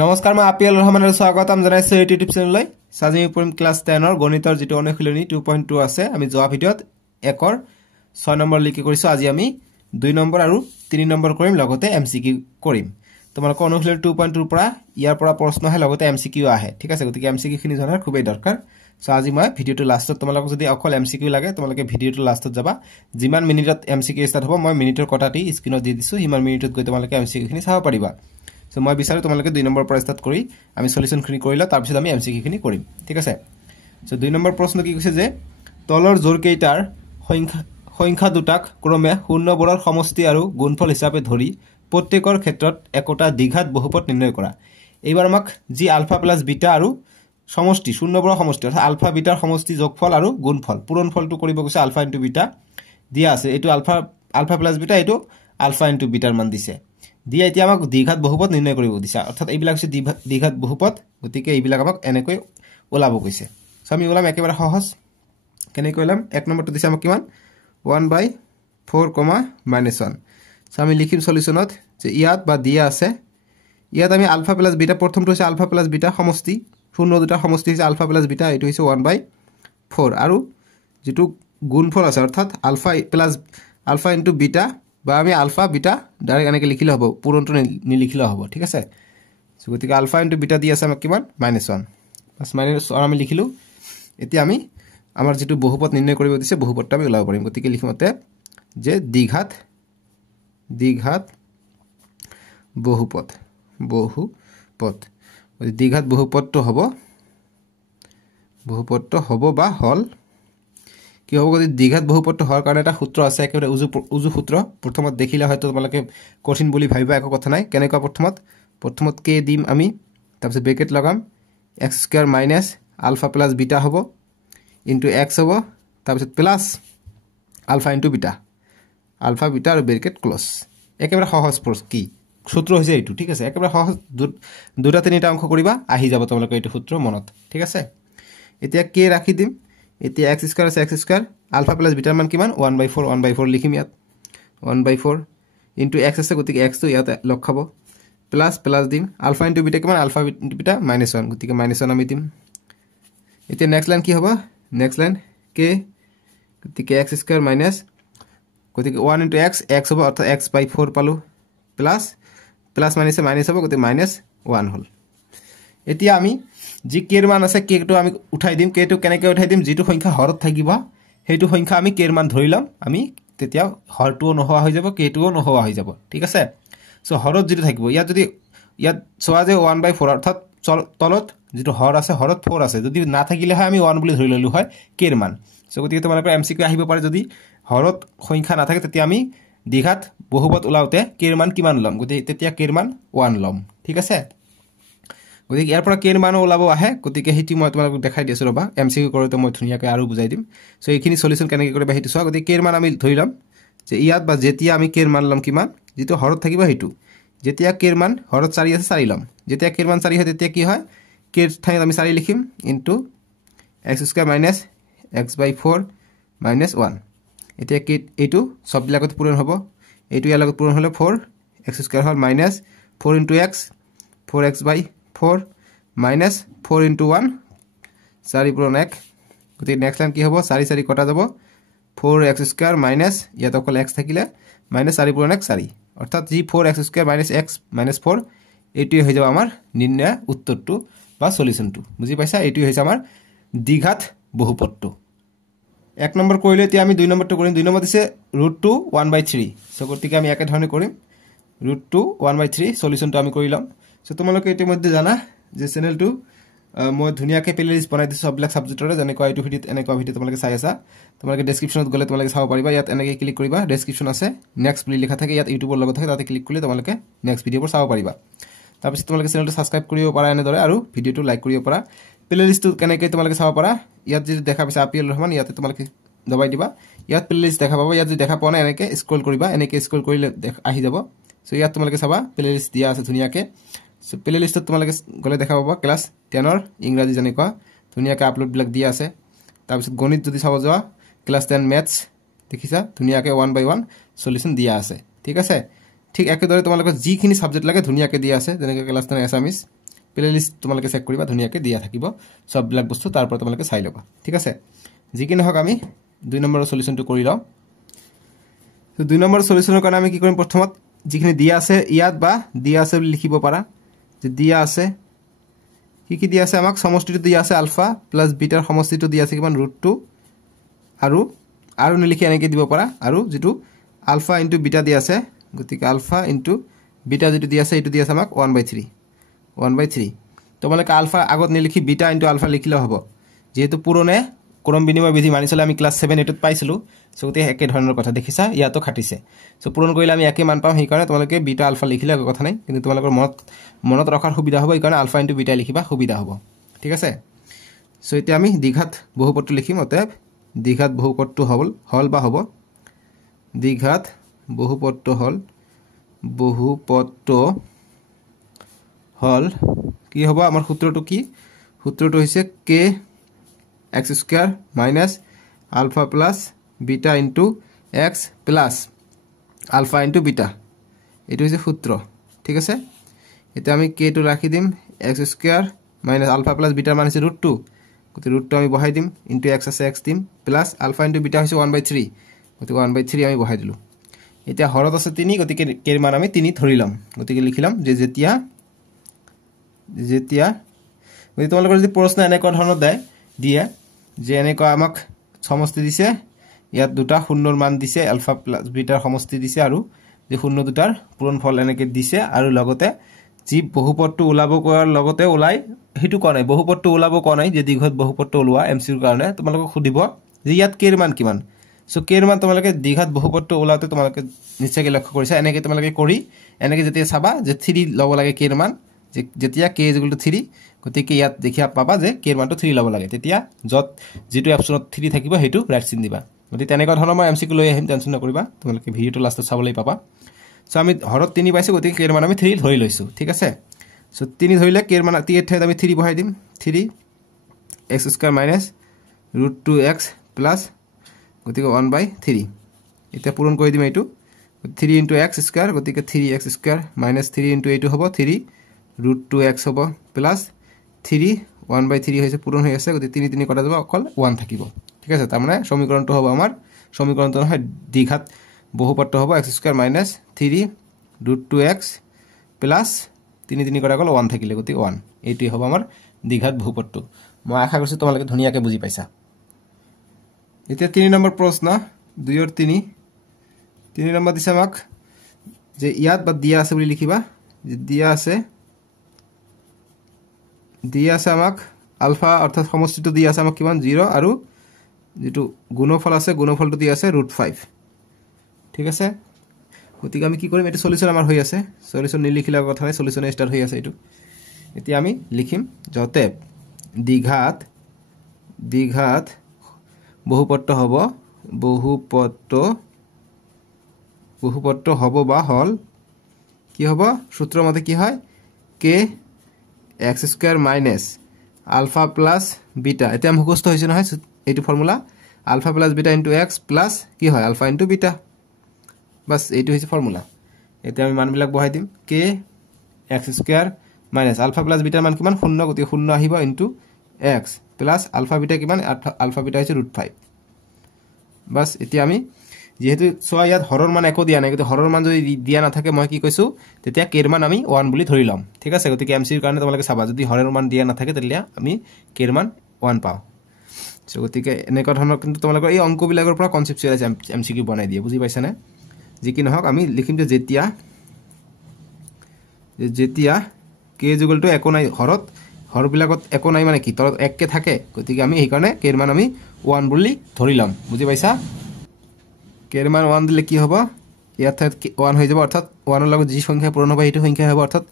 নমস্কাৰ মই আপিল ৰহমানৰ স্বাগতম জনাইছো এই ইউটিউব চেনেললৈ সাজিমি পঢ়িম ক্লাস 10 ৰ গণিতৰ যেটো অনুশীলনী 2.2 আছে আমি যোৱা ভিডিওত 1 ৰ 6 নম্বৰ লিখি কৰিছো আজি আমি 2 নম্বৰ আৰু 3 নম্বৰ কৰিম লগতে এমসিকিউ কৰিম তোমালোকৰ অনুশীলনী 2.2 পৰা ইয়াৰ পৰা প্ৰশ্ন আহে লগতে এমসিকিউ আহে ঠিক আছে গতিকে এমসিকিউ খিনি জনাৰ খুবেই দৰকাৰ সো আজি মই ভিডিওটো লাষ্টত তোমালোকক যদি অকল এমসিকিউ লাগে তোমালোকে ভিডিওটো লাষ্টত যাবা যিমান মিনিটত এমসিকিউ ষ্টাৰ্ট হ'ব মই মিনিটৰ কটাটি স্ক্ৰিনত দি দিছো ইমান মিনিটত গৈ তোমালোকে এমসিকিউ খিনি চাব পাৰিবা সো মই বিচাৰো তোমালোকে 2 নম্বৰ পৰা ষ্টাৰ্ট কৰি আমি সলিউশন খিনি কৰিলা তাৰ পিছত আমি এমসিকিউ খিনি কৰিম ঠিক আছে সো 2 নম্বৰ প্ৰশ্ন কি কৈছে যে তলৰ জোৰ কেইটাৰ সংখ্যা দুটাক ক্ৰমে শূন্য বৰৰ সমষ্টি আৰু গুণফল হিচাপে ধৰি প্ৰত্যেকৰ ক্ষেত্ৰত একোটা দ্বিঘাত বহুপদ নিৰ্ণয় কৰা এইবাৰ আমাক জি আলফা প্লাস বিটা আৰু সমষ্টি শূন্য বৰৰ সমষ্টি অৰ্থাৎ আলফা বিটাৰ সমষ্টি যোগফল আৰু গুণফল পূৰণফলটো কৰিব কৈছে আলফা ইনটু বিটা দিয়া আছে এটো আলফা প্লাস বিটা এটো আলফা ইনটু বিটাৰ মান দিছে দিয়া এতিয়া আমাক দ্বিঘাত বহুপদ নিৰ্ণয় কৰিব দিছে অৰ্থাৎ এইবিলাক হৈছে দ্বিঘাত বহুপদ গতিকে এইবিলাক আমাক এনেকৈ ওলাব কৈছে সো আমি ওলাম একেবাৰে সহজ কেনে কইলাম এক নম্বৰটো দিছে আমাক কিমান 1/4, -1 সো আমি লিখিম সলিউশনত যে ইয়াত বা দিয়া আছে ইয়াত আমি আলফা প্লাস বিটা প্ৰথমটো হৈছে আলফা প্লাস বিটা সমষ্টি শূন্য দুটা সমষ্টি হৈছে আলফা প্লাস বিটা এটো হৈছে 1/4 আৰু যেটো গুণফল আছে অৰ্থাৎ আলফা ইনটু বিটা বা আমি আলফা বিটা ডাইৰেক্ট এনেকৈ লিখিলে হ'ব পূৰণটো নিলিখিলে হ'ব ঠিক আছে সো গতিকে আলফা ইনটু বিটা দি আছে আমাক কিমান -1 বাস -1 আমি লিখিলো এতিয়া আমি আমাৰ যেটো বহুপদ নিৰ্ণয় কৰিব দিছে বহুপদটা আমি ওলাব পাৰিম গতিকে লিখিমতে যে দ্বিঘাত বহুপদ দ্বিঘাত বহুপদটো হ'ব বা হল কি হ'ব যদি দ্বিঘাত বহুপদটো হোৱাৰ কাৰণে এটা সূত্ৰ আছে একেবাৰে উজু সূত্ৰ প্ৰথমত দেখিলে হয়তো তোমালোকে কঠিন বুলি ভাবিবা একো কথা নাই কেনেকুৱা প্ৰথমত কে দিম আমি তাৰপিছত ব্ৰেকেট লগাম x² minus alpha plus beta হ'ব ইনটু x হ'ব তাৰপিছত plus alpha into beta alpha beta আৰু ব্ৰেকেট ক্লোজ একেবাৰে সহজ কি সূত্ৰ হৈছে এইটো ঠিক আছে একেবাৰে সহজ দুটা তিনিটা অংক কৰিবা আহি যাব তোমালোকে এইটো সূত্ৰ মনত ঠিক আছে এতিয়া কে ৰাখি দিম এতিয়া x² আছে x² আলফা প্লাস বিটাৰ মান কিমান 1/4 লিখিম ইয়াত 1/4 ইনটু x আছে গতিকে x টো ইয়াত লগ খাব প্লাস দিম আলফা ইনটু বিটা কিমান আলফা ইনটু বিটা -1 গতিকে -1 আমি দিম এতিয়া নেক্সট লাইন কি হ'ব নেক্সট লাইন k গতিকে x² মাইনাস গতিকে 1 ইনটু x হ'ব অৰ্থাৎ x/4 পালো প্লাস মাইনাস হ'ব গতিকে -1 হল এতিয়া আমি যি কেৰ মান আছে কেটো আমি উঠাই দিম কেটো কেনেকৈ উঠাই দিম যেটো সংখ্যা হৰত থাকিব হেতু সংখ্যা আমি কেৰ মান ধৰিলাম আমি তেতিয়া হৰটো নহোৱা হৈ যাব কেটোও নহোৱা হৈ যাব ঠিক আছে সো হৰত যেটো থাকিব ইয়াত সোৱা যে 1/4 অৰ্থাৎ তলত যেটো হৰ আছে হৰত 4 আছে যদি না থাকিলে হয় আমি 1 বুলি ধৰি ললো হয় কেৰ মান সো গতিকে তোমালোকৰ এমসিকিউ আহিব পাৰে যদি হৰত সংখ্যা না থাকে তেতিয়া আমি দ্বিঘাত বহুপদ ওলাওতে কেৰ মান কিমান লম গতিকে তেতিয়া কেৰ মান 1 লম ঠিক আছে গতিকে ইয়াৰ পৰা কেৰ মান ওলাব আহে গতিকে হেতি মই তোমালোকক দেখাই দিছো ৰবা এমসিকিউ কৰোতে মই ধুনিয়াকৈ আৰু বুজাই দিম সো এইখিনি সলিউশন কেনেকৈ কৰিবা হেতু চোৱা গতিকে কেৰ মান আমি ধৰিলাম যে ইয়াত বা যেতিয়া আমি কেৰ মান লম কিমান যেটো হৰত থাকিব হেতু যেতিয়া কেৰ মান হৰত 4 আছে 4 লম যেতিয়া কেৰ মান 4 হয় তেতিয়া কি হয় কেৰ ঠাইত আমি 4 লিখিম ইনটু x² মাইনাস x/4 -1 এতিয়া কি এইটো সব বিলাকত পূৰণ হ'ব এইটো ইয়াৰ লগত পূৰণ হলে 4 x² হল minus 4 into x 4x/4 minus 4 into 1 4 পূৰণ 1 গতিকে নেক্সট লাইন কি হ'ব 4 কটা যাব 4x² মাইনাস ইয়াত অকল x থাকিলে মাইনাস 4 পূৰণ 1 4 অৰ্থাৎ যি 4x² মাইনাস x মাইনাস 4 এইটোই হৈ যাব আমাৰ নিৰ্ণয় উত্তৰটো বা সলিউশনটো বুজি পাইছা এইটোই হৈছে আমাৰ দ্বিঘাত বহুপদটো এক নম্বৰ কৰিলে এতিয়া আমি 2 নম্বৰটো কৰিম 2 নম্বৰ দিছে √2 1/3 সো গতিকে আমি একে ধৰণে কৰিম √2 1/3 সলিউশনটো আমি কৰি লম সো তোমালোকে ইতিমধ্যে জানা যে চেনেলটো মই ধুনিয়াকে প্লেলিস্ট বনাই দিছো সববিলাক সাবজেক্টৰে যেনেকৈ এইটো ভিডিওত এনেকুৱা ভিডিও তোমালোকে চাই আছা তোমালোকে ডেসক্ৰিপচনত গলে তোমালোকে চাব পাৰিবা ইয়াত এনেকৈ ক্লিক কৰিবা ডেসক্ৰিপচন আছে নেক্সট বুলি লিখা থাকে ইয়াত ইউটিউবৰ লগত থাকে তাতে ক্লিক কৰিলে তোমালোকে নেক্সট ভিডিওবোৰ চাব পাৰিবা তাৰপিছত তোমালোকে চেনেলটো সাবস্ক্ৰাইব কৰিব পাৰা এনেদৰে আৰু ভিডিওটো লাইক কৰিব পাৰা প্লেলিস্টটো কেনেকৈ তোমালোকে চাব পাৰা ইয়াত যদি দেখা পাইছা আপিল ৰহমান ইয়াতে তোমালোকে দবাই দিবা ইয়াত প্লেলিস্ট দেখা পাবা ইয়াত যদি দেখা পোৱা নাই এনেকৈ স্ক্ৰল কৰিবা এনেকৈ স্ক্ৰল কৰিলে আহি যাব সো ইয়াত তোমালোকে চাবা প্লেলিস্ট দিয়া আছে ধুনিয়াকে সো প্লেলিস্টত তোমালোকে গলে দেখা পাবা ক্লাস 10 ৰ ইংৰাজী জনেকুৱা ধুনিয়াকে আপলোড বিলাক দিয়া আছে তাৰপিছত গণিত যদি চাব যোৱা ক্লাস 10 ম্যাথছ দেখিছা ধুনিয়াকে 1 by 1 সলিউশন দিয়া আছে ঠিক আছে ঠিক একেদৰে তোমালোকৰ যিখিনি সাবজেক্ট লাগে ধুনিয়াকে দিয়া আছে যেনেকৈ ক্লাস 10 এছামিজ প্লেলিষ্ট তোমালোকে চেক কৰিবা ধুনীয়াকৈ দিয়া থাকিব সববিলাক বস্তু তাৰ পৰা তোমালোকে চাই ল'বা ঠিক আছে যি কি নহওক আমি 2 নম্বৰৰ সলিউশনটো কৰি লওঁ তো 2 নম্বৰ সলিউশনৰ কাৰণে আমি কি কৰিম প্ৰথমত যিখিনি দিয়া আছে ইয়াত বা দিয়া আছে বুলি লিখিব পাৰা যে দিয়া আছে কি দিয়া আছে আমাক সমষ্টিটো দিয়া আছে আলফা প্লাস বিটাৰ সমষ্টিটো দিয়া আছে কিমান √2 আৰু নিলিখি এনেকৈ দিব পাৰা আৰু যেটো আলফা ইনটু বিটা দিয়া আছে গতিকে আলফা ইনটু বিটা যেটো দিয়া আছে এটো দিয়া আছে আমাক 1/3 তোমালোকে আলফা আগত নিলিখি বিটা ইনটু আলফা লিখিলে হ'ব যেহেতু পুৰণে ক্ৰম বিনিময় বিধি মানি চলে আমি ক্লাস 7 8 পাইছিলো সো গতে একে ধৰণৰ কথা দেখিছা ইয়াতো খাটিছে সো পূৰণ কৰিলে আমি একে মান পাম সেই কাৰণে তোমালোকে বিটা আলফা লিখিলে কথা নাই কিন্তু তোমালোকৰ মনত ৰখাৰ সুবিধা হ'ব এই কাৰণে আলফা ইনটু বিটা লিখিবা সুবিধা হ'ব ঠিক আছে সো এতিয়া আমি দ্বিঘাত বহুপদটো লিখিম অতএব দ্বিঘাত বহুপদটো হল বা হ'ব দ্বিঘাত বহুপদটো হল কি হ'ব আমাৰ সূত্ৰটো কি সূত্ৰটো হৈছে k x square minus alpha plus beta into x plus alpha into beta এটো হৈছে সূত্র ঠিক আছে এটা আমি k টো ৰাখি দিম x square minus alpha plus beta মান হৈছে √2 গতি √2 আমি বহাই দিম into x আছে x দিম plus alpha into beta হৈছে 1/3 গতি 1/3 আমি বহাই দিলু এটা হৰত আছে 3 গতিকে k এৰ মান আমি 3 ধৰিলাম গতিকে লিখিলাম যে যেতিয়া গতি তোমালোকৰ যদি প্ৰশ্ন এনেকুৱা ধৰণৰ দিয়ে যে এনেকুৱা আমাক সমষ্টি দিছে ইয়াত দুটা শূন্যৰ মান দিছে আলফা প্লাস বিটাৰ সমষ্টি দিছে আৰু যে শূন্য দুটাৰ পূৰণফল এনেকৈ দিছে আৰু লগতে যি বহুপদটো ওলাব কৰাৰ লগতে ওলাই হেতু কোৱা নাই বহুপদটো ওলাব কোৱা নাই যে দ্বিঘাত বহুপদটো ওলোৱা এমসিৰ কাৰণে তোমালোকক খুদিব যে ইয়াত k এৰ মান কিমান সো k এৰ মান তোমালোকে দ্বিঘাত বহুপদটো ওলাতে তোমালোকে নিশ্চয়কৈ লক্ষ্য কৰিছা এনেকৈ তোমালোকে কৰি এনেকৈ যেতিয়া চাবা যে 3 লব লাগে k এৰ মান যেতিয়া k = 3 গতিকে ইয়াত দেখিয়া পাবা যে k এর মানটো 3 লব লাগে তেতিয়া যত যেটো অপচনত 3 থাকিব হেতু ৰাইট চিন দিবা গতি তেনেকুৱা ধৰণৰ মই এমসিকিউ লৈ আহিম টেনচন নকৰিবা তোমালোকে ভিডিওটো লাষ্টত চাবলৈ পাবা সো আমি হৰত 3 পাইছো গতিকে k এৰ মান আমি 3 ধৰি লৈছো ঠিক আছে সো 3 ধৰিলে k এৰ মান 3 ঠাইত আমি 3 বহাই দিম 3 x square minus √2x plus গতিকে 1/3 এটা পূৰণ কৰি দিম এইটো 3 * x স্কয়াৰ গতিকে 3x স্কয়াৰ মাইনাস 3 * এইটো হ'ব 3 √2x হ'ব প্লাস 3 1/3 হৈছে পূৰণ হৈ আছে গতি 3 3 কটা যাব অকল 1 থাকিব ঠিক আছে তাৰ মানে সমীকৰণটো হ'ব আমাৰ সমীকৰণটো নহয় দ্বিঘাত বহুপদটো হ'ব x square minus 3 √2x plus 3 3 কটা অকল 1 থাকিলে গতি 1 এইটোই হ'ব আমাৰ দ্বিঘাত বহুপদটো মই আশা কৰিছো তোমালোকে ধুনীয়াকৈ বুজি পাইছা এতিয়া 3 নম্বৰ প্ৰশ্ন 2 ৰ 3 নম্বৰ দিছে আমাক যে ইয়াত বা দিয়া আছে বুলি লিখিবা যে দিয়া আছে আমাক আলফা অৰ্থাৎ সমষ্টিটো দিয়া আছে আমাক কিমান 0 আৰু যেটো গুণফল আছে গুণফলটো দিয়া আছে √5 ঠিক আছে গতিকে আমি কি কৰিম এটা সলিউশন আমাৰ হৈ আছে সলিউশন নিলিখিলা কথা নাই সলিউশন স্টার্ট হৈ আছে এটো এতিয়া আমি লিখিম যতে দ্বিঘাত বহুপদটো হ'ব বা হল কি হ'ব সূত্র মতে কি হয় k x square minus alpha plus beta এটা মুখস্থ হৈছে নহয় এইটো formula alpha plus beta into x plus কি হয় আলফা ইনটু বিটা বাস এইটো হৈছে ফর্মুলা এটা আমি মানবিলাক বহাই দিম k x square minus alpha plus beta মান কিমান 0 গতি 0 আহিব into x plus alpha beta কিমান আলফা বিটা হৈছে √5 বাস এতিয়া আমি যেহেতু সোয়া ইয়াত হৰৰ মান একো দিয়া নাই কিন্তু হৰৰ মান যদি দিয়া না থাকে মই কি কৈছো তেতিয়া k এর মান আমি 1 বুলি ধৰি লম ঠিক আছে গতিকে এমসি এৰ কাৰণে তোমালোকে চাবা যদি হৰৰ মান দিয়া না থাকে তেতিয়া আমি k এৰ মান 1 পাও সো গতিকে এনেকুৱা ধৰণৰ কিন্তু তোমালোকৰ এই অংকবিলাকৰ পৰা কনসেপচুৱেল এমসিকিউ বনাই দিয়ে বুজি পাইছানে যি কি নহওক আমি লিখিম যে যেতিয়া k = একো নাই হৰবিলাকত একো নাই মানে কি তলত এককে থাকে গতিকে আমি এই কাৰণে k এৰ মান আমি 1 বুলি ধৰি লম বুজি পাইছা k এর মান 1 দিলে কি হ'ব ইয়াত 1 হৈ যাব অৰ্থাৎ 1 ৰ লগত যি সংখ্যা পূৰণ হ'ব এইটো সংখ্যা হ'ব অৰ্থাৎ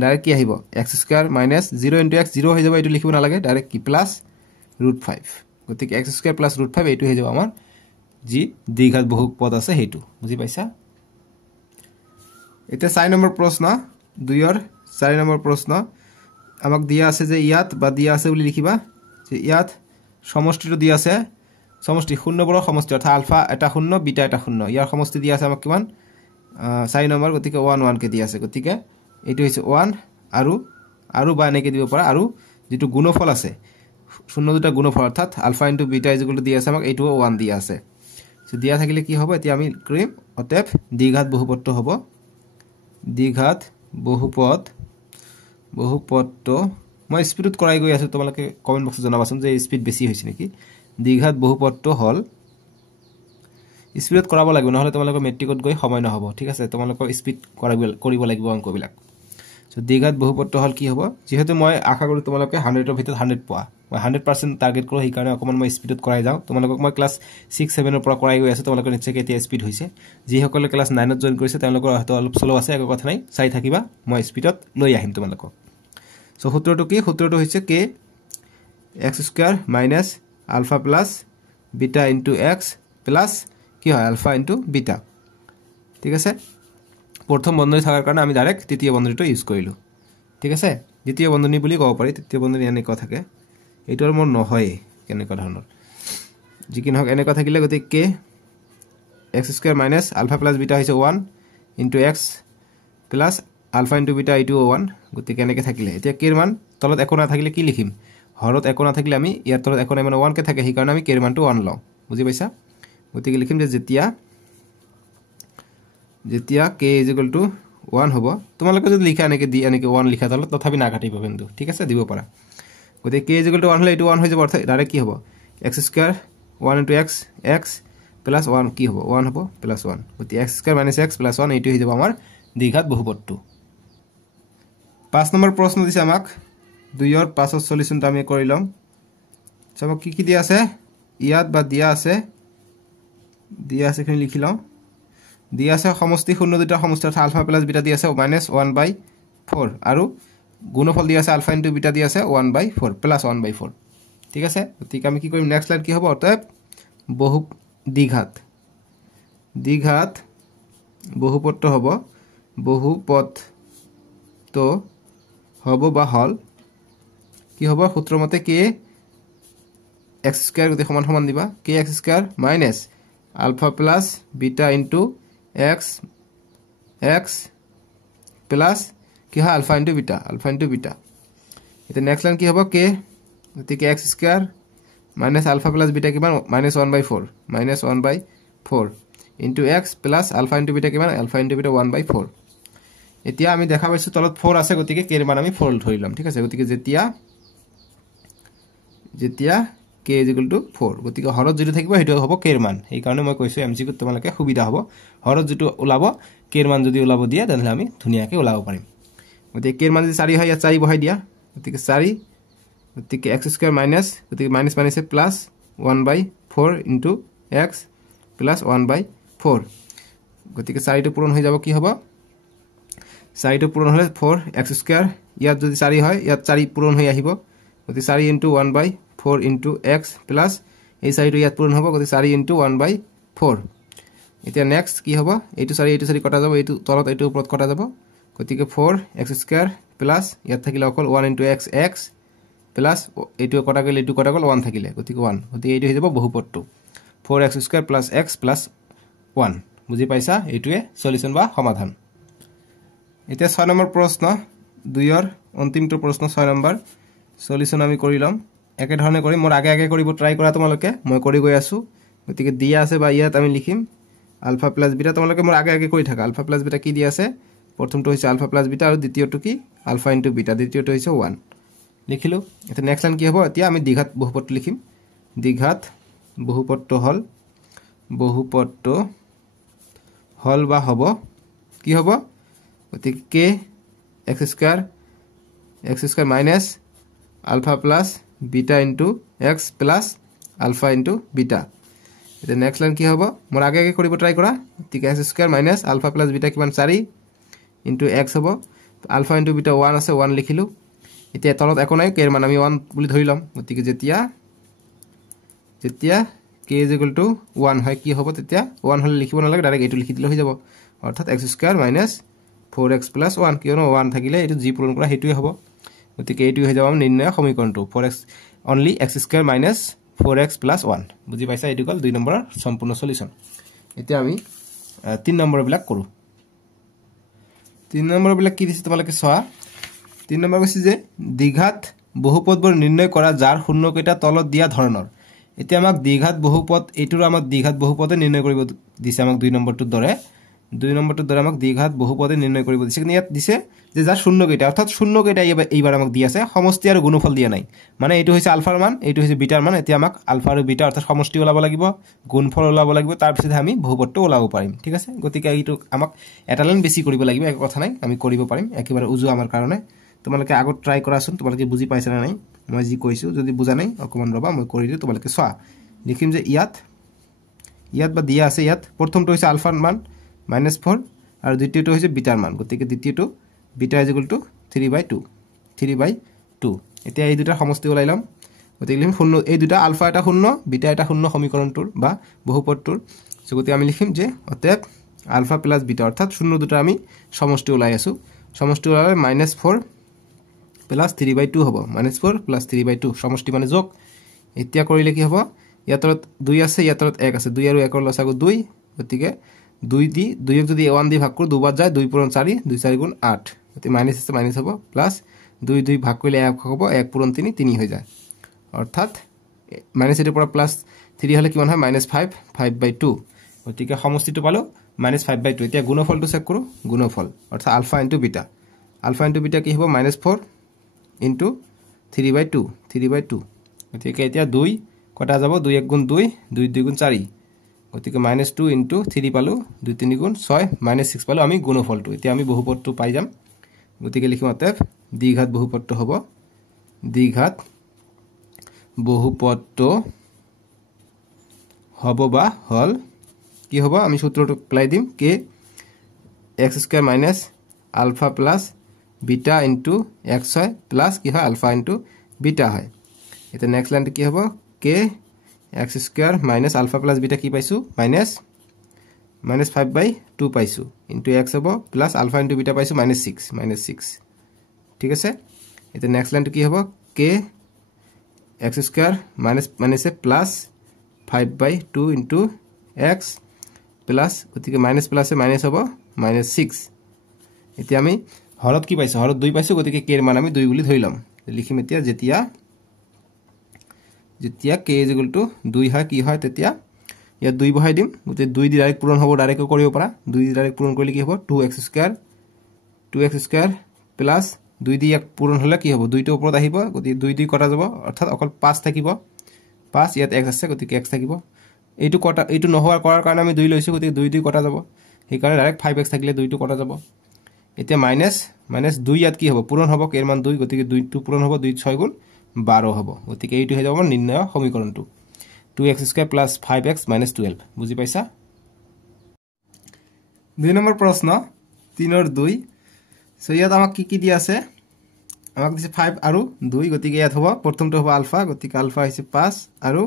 ডাইৰেক্ট কি আহিব x স্কয়ার মাইনাস 0 * x 0 হৈ যাব এইটো লিখিব না লাগে ডাইৰেক্ট কি প্লাস √5 গতিকে x স্কয়াৰ প্লাস √5 এইটো হৈ যাব আমাৰ যি দ্বিঘাত বহুপদ আছে হেতু বুজি পাইছা এটা 4 নম্বৰ প্ৰশ্ন 2 ৰ 4 নম্বৰ প্ৰশ্ন আমাক দিয়া আছে যে ইয়াত বা দিয়া আছে বুলি লিখিবা যে ইয়াত সমষ্টিটো দিয়া আছে সমষ্টি শূন্য বড় সমষ্টি অর্থাৎ আলফা এটা শূন্য বিটা এটা শূন্য ইয়াৰ সমষ্টি দিয়া আছে আমাক কিমান 4 নম্বৰ গতিকে 1 1 কে দিয়া আছে গতিকে এটো হৈছে 1 আৰু আৰু বা এনেকৈ দিব পাৰা আৰু যিটো গুণফল আছে শূন্য দুটা গুণফল অৰ্থাৎ alpha into beta is equal to দিয়া আছে আমাক এইটোও 1 দিয়া আছে সো দিয়া থাকিলে কি হ'ব এতিয়া আমি কৰিম অতএব দ্বিঘাত বহুপদটো হ'ব দ্বিঘাত বহুপদটো মই স্পিডত কৰাই গৈ আছো তোমালোকে কমেন্ট বক্সত জনাবাচোন যে স্পিড বেছি হৈছে নেকি দ্বিঘাত বহুপদটো হল স্পিডত কৰাব লাগিব নহলে তোমালোকৰ মেট্ৰিকত গৈ সময় নহব ঠিক আছে তোমালোকৰ স্পিড কৰিব লাগিব অংকবিলাক সো দ্বিঘাত বহুপদটো হল কি হ'ব যেহেতু মই আশা কৰো তোমালোকে 100 ৰ ভিতৰত 100 পোৱা মই 100% টাৰ্গেট কৰো এই কাৰণে অকমান মই স্পিডত কৰাই যাও তোমালোকক মই ক্লাস 6 7 ৰ পৰা কৰাই গৈ আছো তোমালোকৰ নিশ্চয় এতিয়া স্পিড হৈছে যি সকলে ক্লাস 9 ত জয়েন কৰিছে তেওঁলোকৰ হয়তো অলপ স্লো আছে একো কথা নাই চাই থাকিবা মই স্পিডত লৈ আহিম তোমালোকক সো সূত্ৰটো কি সূত্ৰটো হৈছে k x² - alpha plus beta into x plus কি হয় alpha into beta ঠিক আছে প্ৰথম বন্ধনী থাকাৰ কাৰণে আমি ডাইৰেক্ট তৃতীয় বন্ধনীটো ইউজ কৰিলো ঠিক আছে দ্বিতীয় বন্ধনী বুলি কব পাৰি তৃতীয় বন্ধনী এনেকৈ থাকে এইটোৰ মোৰ নহয় কেনেকুৱা ধৰণৰ যিকি নহক এনেকুৱা থাকিলে গতি k x² - alpha plus beta হৈছে 1 into x plus alpha into beta এইটো 1 গতি কেনেকৈ থাকিলে এতিয়া k ৰ মান তলত একো না থাকিলে কি লিখিম হৰত একো না থাকিলে আমি ইয়াৰ তলত একো নাই মানে 1 কে থাকে সেই কাৰণে আমি k ৰ মানটো 1 লওঁ বুজি পাইছা গতি লিখিম যে যেতিয়া k = 1 হ'ব তোমালোকে যদি লিখা এনেকৈ দি এনেকৈ 1 লিখা তলত তথাপি না কাটিব কিন্তু ঠিক আছে দিব পাৰা গতি k = 1 হলে এইটো 1 হৈ যাব অৰ্থাৎ ডাইৰেক্ট কি হ'ব x² 1 into x plus 1 কি হ'ব 1 হ'ব plus 1 গতি x² - x plus 1 এইটো হৈ যাব আমাৰ দ্বিঘাত বহুপদটো 5 নম্বৰ প্ৰশ্ন দিছে আমাক 2 ৰ 5 ৰ সলিউশনটো আমি কৰি লম চাব কি দিয়া আছে ইয়াত বা দিয়া আছে খিনি লিখি লওঁ দিয়া আছে সমষ্টি শূন্য দুটা সমষ্টি অৰ্থাৎ আলফা প্লাস বিটা দিয়া আছে -1/4 আৰু গুণফল দিয়া আছে আলফা ইনটু বিটা দিয়া আছে 1/4 প্লাস 1/4 ঠিক আছে ঠিক আমি কি কৰিম নেক্সট লাইন কি হ'ব অতএব দ্বিঘাত বহুপদটো হ'ব বা হল কি হ'ব সূত্ৰ মতে k x² গতি সমান দিবা k x² - alpha plus beta into x plus কি হয় alpha into beta এটা নেক্সট লাইন কি হ'ব k গতি k x² - alpha plus beta কিমান -1/4 into x plus alpha into beta কিমান alpha into beta 1/4 এতিয়া আমি দেখা পাইছো তলত 4 আছে গতিকে k ৰ মান আমি 4 ধৰিলাম ঠিক আছে গতিকে যেতিয়া k = 4 গতিকে হৰত যেটো থাকিব হেটো হ'ব k ৰ মান এই কাৰণে মই কৈছো MCQ তোমালকে সুবিধা হ'ব হৰত যেটো ওলাব k ৰ মান যদি ওলাব দিয়া তেনহলে আমি ধুনিয়াকে ওলাব পাৰিম গতিকে k ৰ মান যদি 4 হয় ইয়াত 4 বহাই দিয়া গতিকে 4 গতিকে x² - গতিকে মাইনাস মাইনাসে প্লাস 1/4 into x plus 1/4 গতিকে 4 টো পূৰণ হৈ যাব কি হ'ব 4 টো পূৰণ হলে 4x² ইয়াত যদি 4 হয় ইয়াত 4 পূৰণ হৈ আহিব গতি 4 into 1/4 into x plus এই 4 টো ইয়াত পূৰণ হ'ব গতি 4 into 1/4 এতিয়া নেক্সট কি হ'ব এইটো 4 কটা যাব এইটো তলত এইটো ওপৰত কটা যাব গতিকে 4x² plus ইয়াত থাকিলে অকল 1 into x plus এইটো কটা গ'ল 1 থাকিলে গতিকে 1 গতিকে এইটো হৈ যাব বহুপদটো 4x² plus x plus 1 বুজি পাইছা এইটোৱে সলিউশন বা সমাধান এতিয়া 6 নম্বৰ প্ৰশ্ন 2 ৰ অন্তিমটো প্ৰশ্ন 6 নম্বৰ সলিউশন আমি কৰি লম একে ধৰণে কৰি মোৰ আগে কৰিব ট্ৰাই কৰা তোমালোকে মই কৰি গৈ আছো গতিকে দিয়া আছে বা ইয়াত আমি লিখিম আলফা প্লাস বিটা তোমালোকে মোৰ আগে কৰি থাকা আলফা প্লাস বিটা কি দিয়া আছে প্ৰথমটো হৈছে আলফা প্লাস বিটা আৰু দ্বিতীয়টো কি আলফা ইনটু বিটা দ্বিতীয়টো হৈছে 1 লিখিলো এটা নেক্সট লাইন কি হ'ব এতিয়া আমি দ্বিঘাত বহুপদটো লিখিম দ্বিঘাত বহুপদটো হল বা হ'ব কি হ'ব গতিকে k x² minus alpha plus beta into x plus alpha into beta এটা নেক্সট লাইন কি হ'ব মোৰ আগে কৰিব ট্ৰাই কৰা গতিকে x² minus alpha plus beta কিমান 4 into x হ'ব alpha into beta 1 আছে 1 লিখিলো এতিয়া তলত একো নাই k ৰ মান আমি 1 বুলি ধৰি লম গতিকে যেতিয়া k = 1 হয় কি হ'ব তেতিয়া 1 হলে লিখিব নালাগে ডাইৰেক্ট এইটো লিখি দিলে হৈ যাব অৰ্থাৎ x² - 4x plus 1 কিয়নো 1 থাকিলে এইটো জি পূৰণ কৰা হেতুৱে হ'ব গতিকে এইটো হৈ যাব আমাৰ নিৰ্ণয় সমীকৰণটো 4x only x² - 4x plus 1 বুজি পাইছা এইটো গল 2 নম্বৰৰ সম্পূৰ্ণ সলিউশন এতিয়া আমি 3 নম্বৰ বিলাক কৰো 3 নম্বৰ বিলাক কি দিছে তোমালোকে চোৱা 3 নম্বৰ কৈছে যে দ্বিঘাত বহুপদবোৰ নিৰ্ণয় কৰা যাৰ শূন্যকেইটা তলত দিয়া ধৰণৰ এতিয়া আমাক দ্বিঘাত বহুপদ এইটোৰ আমাক দ্বিঘাত বহুপদে নিৰ্ণয় কৰিব দিছে আমাক 2 নম্বৰটোৰ দৰে আমাক দ্বিঘাত বহুপদে নিৰ্ণয় কৰিব দিছে কিন্তু ইয়াত দিছে যে যাৰ শূন্যকেইটা অৰ্থাৎ শূন্যকেইটা এইবাৰ আমাক দি আছে সমষ্টি আৰু গুণফল দিয়া নাই মানে এইটো হৈছে আলফাৰ মান এইটো হৈছে বিটাৰ মান এতিয়া আমাক আলফা আৰু বিটা অৰ্থাৎ সমষ্টি ওলাব লাগিব গুণফল ওলাব লাগিব তাৰ পিছত আমি বহুপদটো ওলাব পাৰিম ঠিক আছে গতিকে এইটো আমাক এটা লাইন বেছি কৰিব লাগিব এক কথা নাই আমি কৰিব পাৰিম একেবাৰে উজু আমাৰ কাৰণে তোমালোকে আগত ট্ৰাই কৰাচোন তোমালোকে বুজি পাইছা না নাই মই যি কৈছো যদি বুজা নাই অকমান ৰবা মই কৰি দিও তোমালোকে চোৱা লিখিম যে ইয়াত বা দিয়া আছে ইয়াত প্ৰথমটো হৈছে আলফাৰ মান -4 আৰু দ্বিতীয়টো হৈছে বিটাৰ মান গতিকে দ্বিতীয়টো বিটা = 3/2 এতিয়া এই দুটা সমষ্টি ওলাই লম গতিকে লিখিম শূন্য এই দুটা আলফা এটা শূন্য বিটা এটা শূন্য সমীকৰণটোৰ বা বহুপদটোৰ সো গতি আমি লিখিম যে অতএব আলফা প্লাস বিটা অৰ্থাৎ শূন্য দুটা আমি সমষ্টি ওলাই আছো সমষ্টি ওলালে -4 প্লাস 3/2 হ'ব -4 প্লাস 3/2 সমষ্টি মানে যোগ এতিয়া কৰিলে কি হ'ব ইয়াতৰত 2 আছে ইয়াতৰত 1 আছে 2 আৰু 1 ৰ লসাগু 2 গতিকে 2 দি 2ক যদি 1 দি ভাগ কৰো দুবাৰ যায় 2 পূৰণ 4 2 4 গুণ 8 গতি মাইনাস আছে মাইনাস হ'ব প্লাস 2 2 ভাগ কৰিলে 1 হ'ব 1 পূৰণ 3 3 হৈ যায় অৰ্থাৎ মাইনাস এৰ পৰা প্লাস 3 হলে কিমান হয় -5 5/2 গতিকে সমষ্টিটো পালো -5/2 এতিয়া গুণফলটো চেক কৰো গুণফল অৰ্থাৎ আলফা ইনটু বিটা কি হ'ব -4 ইনটু 3/2 গতিকে এতিয়া 2 কটা যাব 2 1 গুণ 2 2 2 গুণ 4 গতিকে -2 ইনটু 3 পালো 2 3 গুণ 6 -6 পালো আমি গুণফলটো এতিয়া আমি বহুপদটো পাই যাম গতিকে লিখিম অতএব দ্বিঘাত বহুপদটো হ'ব দ্বিঘাত বহুপদটো হ'ব বা হল কি হ'ব আমি সূত্ৰটো এপ্লাই দিম k x² minus alpha plus beta into x হয় প্লাস কি হয় আলফা ইনটু বিটা হয় এটা নেক্সট লাইনটো কি হ'ব k x² minus alpha plus beta কি পাইছো -5/2 পাইছো ইনটু x হ'ব প্লাস আলফা ইনটু বিটা পাইছো -6 ঠিক আছে এটা নেক্সট লাইনটো কি হ'ব k x² minus plus 5/2 into x plus গতিকে মাইনাস প্লাসে মাইনাস হ'ব -6 এতিয়া আমি হৰত কি পাইছো হৰত 2 পাইছো গতিকে k এৰ মান আমি 2 বুলি ধৰি লম লিখিম এতিয়া যেতিয়া k = 2 হয় কি হয় তেতিয়া ইয়া 2 বহাই দিম গতি 2 দি ডাইৰেক্ট পূৰণ হ'ব ডাইৰেক্ট কৰিব পাৰা 2 দি ডাইৰেক্ট পূৰণ কৰিলে কি হ'ব 2x² প্লাস 2 দি এক পূৰণ হলে কি হ'ব 2 টো ওপৰত আহিব গতি 2 2 কটা যাব অৰ্থাৎ অকল 5 থাকিব 5 ইয়াত x আছে গতিকে x থাকিব এইটো নহোৱাৰ কৰাৰ কাৰণে আমি 2 লৈছো গতিকে 2 2 কটা যাব সেই কাৰণে ডাইৰেক্ট 5x থাকিলে 2 টো কটা যাব এতিয়া মাইনাস 2 ইয়াত কি হ'ব পূৰণ হ'ব k এৰ মান 2 গতিকে 2 টো পূৰণ হ'ব 2 6 গুণ 12 হ'ব গতিকে এইটো হৈ যাব আমাৰ নিৰ্ণয় সমীকৰণটো 2x² plus 5x minus 12 বুজি পাইছা 2 নম্বৰ প্ৰশ্ন 3 ৰ 2 সো ইয়াত আমাক কি দিয়া আছে আমাক দিছে 5 আৰু 2 গতিকে ইয়াত হ'ব প্ৰথমটো হ'ব আলফা গতিকে আলফা হৈছে 5 আৰু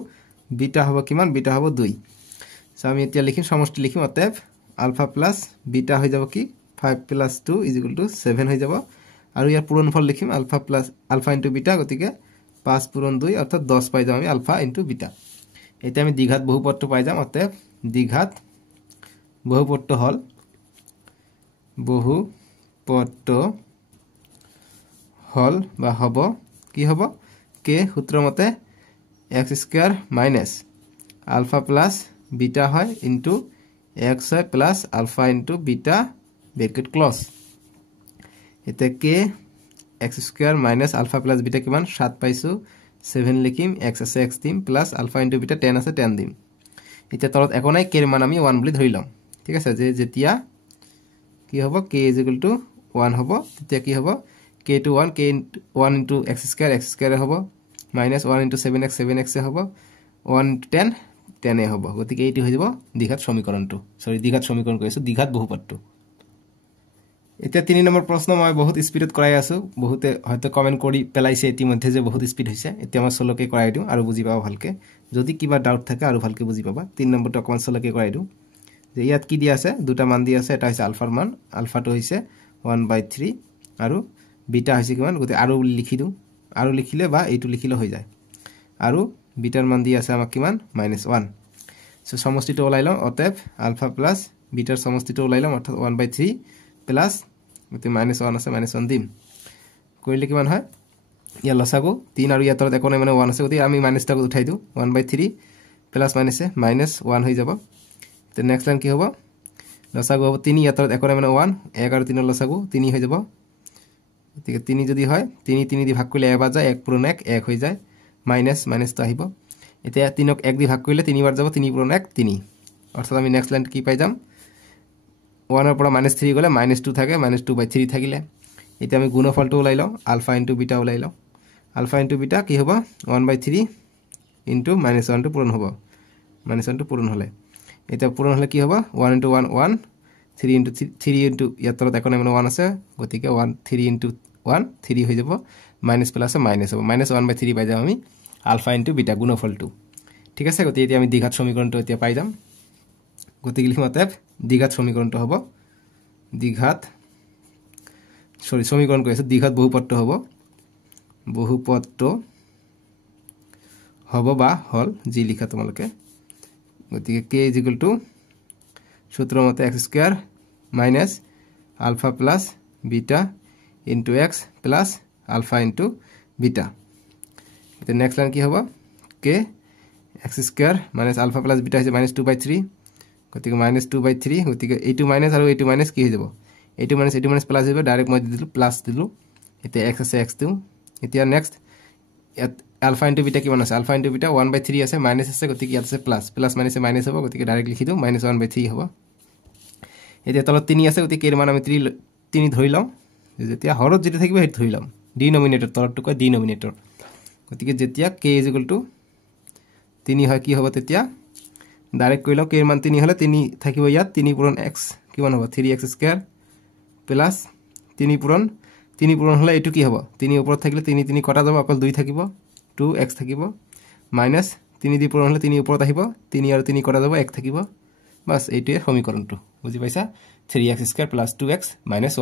বিটা হ'ব কিমান বিটা হ'ব 2 সো আমি এতিয়া লিখিম সমষ্টি লিখিম অতএব আলফা প্লাস বিটা হৈ যাব কি 5 plus 2 = 7 হৈ যাব আৰু ইয়াৰ পূৰণফল লিখিম আলফা ইনটু বিটা গতিকে 5 পূৰণ 2 অৰ্থাৎ 10 পাই যাম আমি আলফা ইনটু বিটা এতিয়া আমি দ্বিঘাত বহুপদটো পাই যাম অতএব দ্বিঘাত বহুপদটো হল বা হ'ব কি হ'ব k সূত্ৰ মতে x² minus alpha plus beta হয় ইনটু x হয় plus alpha into beta bracket close এটা k x² minus alpha plus beta কিমান 7 পাইছো 7 লিখিম x আছে x দিম প্লাস আলফা ইনটু বিটা 10 আছে 10 দিম এটা তলত একো নাই k এর মান আমি 1 বুলি ধৰি লম ঠিক আছে যে যেতিয়া কি হ'ব k = 1 হ'ব তেতিয়া কি হ'ব k to 1 k 1 into x² হ'ব minus 1 into 7x 7x হ'ব 1 into 10 10 হ'ব গতিকে এইটো হৈ যাব দ্বিঘাত সমীকৰণটো দ্বিঘাত সমীকৰণ কৈছো দ্বিঘাত বহুপদটো এতিয়া 3 নম্বৰ প্ৰশ্ন মই বহুত স্পিডত কৰাই আছো বহুতে হয়তো কমেন্ট কৰি পেলাইছে ইতিমধ্যে যে বহুত স্পিড হৈছে এতিয়া মই সলকে কৰাই দিও আৰু বুজি পাবা ভালকে যদি কিবা ডাউট থাকে আৰু ভালকে বুজি পাবা 3 নম্বৰটো অকমান সলকে কৰাই দিও যে ইয়াত কি দিয়া আছে দুটা মান দিয়া আছে এটা হৈছে আলফাৰ মান আলফাটো হৈছে 1/3 আৰু বিটা হৈছে কিমান গতি আৰু লিখি দিও আৰু লিখিলে বা এইটো লিখিলে হৈ যায় আৰু বিটাৰ মান দিয়া আছে আমাক কিমান -1 সো সমষ্টিটো ওলাই লম অতএব আলফা প্লাস বিটাৰ সমষ্টিটো ওলাই লম অৰ্থাৎ 1/3 প্লাস গতি -1 আছে -1 দিম কৰিলে কিমান হয় ইয়াৰ লসাগু 3 আৰু ইয়াৰ তলত একো নাই মানে 1 আছে গতিকে আমি মাইনাসটা উঠাই দিও 1/3 প্লাস মাইনাসে -1 হৈ যাব তে নেক্সট লাইন কি হ'ব লসাগু হ'ব 3 ইয়াৰ তলত একো নাই মানে 1 1 আৰু 3 ৰ লসাগু 3 হৈ যাব গতিকে 3 যদি হয় 3 3 দি ভাগ কৰিলে এবাৰ যায় 1 পূৰণ 1 1 হৈ যায় মাইনাসটো আহিব এতিয়া 3 ক 1 দি ভাগ কৰিলে 3 বাৰ যাব 3 পূৰণ 1 3 অৰ্থাৎ আমি নেক্সট লাইন কি পাই যাম 1 ৰ পৰা -3 গলে -2 থাকে -2/3 থাকিলে এতিয়া আমি গুণফলটো ওলাই লও আলফা * বিটা ওলাই লও আলফা * বিটা কি হ'ব 1/3 * -1 টো পূৰণ হ'ব -1 টো পূৰণ হলে এটা পূৰণ হলে কি হ'ব 1 * 1 1 3 * 3 ইয়াৰ তলত একো নাই মানে 1 আছে গতিকে 1 3 * 1 3 হৈ যাব মাইনাস প্লাস মাইনাস হ'ব -1/3 পাই যাম আমি আলফা * বিটা গুণফলটো ঠিক আছে গতিকে এতিয়া আমি দ্বিঘাত সমীকৰণটো এতিয়া পাই যাম গতিকে লিখিম অতএব দ্বিঘাত সমীকৰণটো হ'ব দ্বিঘাত সমীকৰণ কৈছে দ্বিঘাত বহুপদটো হ'ব বা হল জি লিখা তোমালোকে গতিকে k সূত্র মতে x² minus alpha plus beta into x plus alpha into beta এটা নেক্সট লাইন কি হ'ব k x² minus alpha plus beta হৈছে -2/3 গতিকে -2/3 গতিকে এইটো মাইনাস আৰু এইটো মাইনাস কি হৈ যাব এইটো মাইনাস প্লাস হ'ব ডাইৰেক্ট মই দিলো প্লাস দিলো এতিয়া x আছে x দিও এতিয়া নেক্সট আলফা ইনটু বিটা কিমান আছে আলফা ইনটু বিটা 1/3 আছে মাইনাস আছে গতিকে ইয়াত আছে প্লাস প্লাস মাইনাসে মাইনাস হ'ব গতিকে ডাইৰেক্ট লিখি দিও -1/3 হ'ব এতিয়া তলত 3 আছে গতিকে এর মান আমি 3 ধৰি লম যেতিয়া হৰত যেটা থাকিব হেত ধৰি লম ডিনোমিনেটৰ তলটো কয় ডিনোমিনেটৰ গতিকে যেতিয়া k = 3 হয় কি হ'ব তেতিয়া ডাইৰেক্ট কইলো k এৰ মান 3 হলে 3 থাকিব ইয়াত 3 পূৰণ x কিমান হ'ব 3x² প্লাস 3 পূৰণ হলে এটো কি হ'ব 3 ওপৰত থাকিলে 3 3 কটা যাব অকল 2 থাকিব 2x থাকিব মাইনাস 3 দি পূৰণ হলে 3 ওপৰত আহিব 3 আৰু 3 কটা যাব 1 থাকিব বাস এইটোৱে সমীকৰণটো বুজি পাইছা 3x² + 2x - 1 সো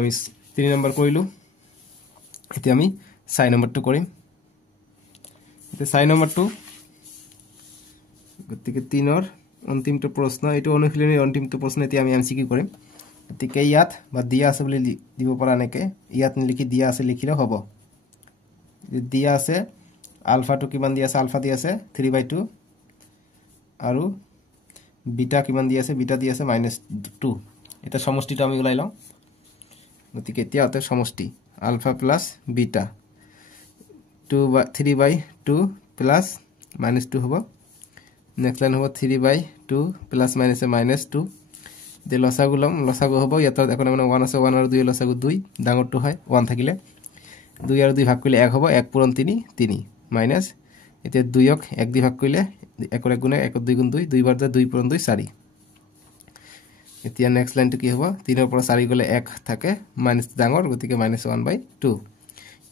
আমি 3 নম্বৰ কৰিলো এতিয়া আমি 4 নম্বৰটো কৰিম এতিয়া 4 নম্বৰটো গতিকে 3 ৰ অন্তিমটো প্ৰশ্ন এটো অনুশীলনীৰ অন্তিমটো প্ৰশ্ন এতিয়া আমি এমসিকিউ কৰিম গতিকে ইয়াত বা দিয়া আছে বুলি দিব পৰা নেকে ইয়াত লিখি দিয়া আছে লিখিলে হ'ব দিয়া আছে আলফাটো কিমান দিয়া আছে আলফা দিয়া আছে 3/2 আৰু বিটা কিমান দিয়া আছে বিটা দিয়া আছে -2 এটা সমষ্টিটো আমি ওলাই লওঁ গতিকে এতিয়া অতে সমষ্টি আলফা প্লাস বিটা 3/2 প্লাস -2 হ'ব নেক্সট লাইন হ'ব 3/2 প্লাস মাইনাসে -2 দে লসাগু হ'ব ইয়াত এখন মানে 1 আছে 1 আৰু 2 লসাগু 2 ডাঙৰটো হয় 1 থাকিলে 2 আৰু 2 ভাগ কৰিলে 1 হ'ব 1 পূৰণ 3 মাইনাস এতিয়া 2 ক 1 দি ভাগ কৰিলে 1 ৰ গুণে 1 2 গুণ 2 2 বাৰ যায় 2 পূৰণ 2 4 এতিয়া নেক্সট লাইনটো কি হ'ব 3 ৰ পৰা 4 গলে 1 থাকে মাইনাস ডাঙৰ গতিকে -1/2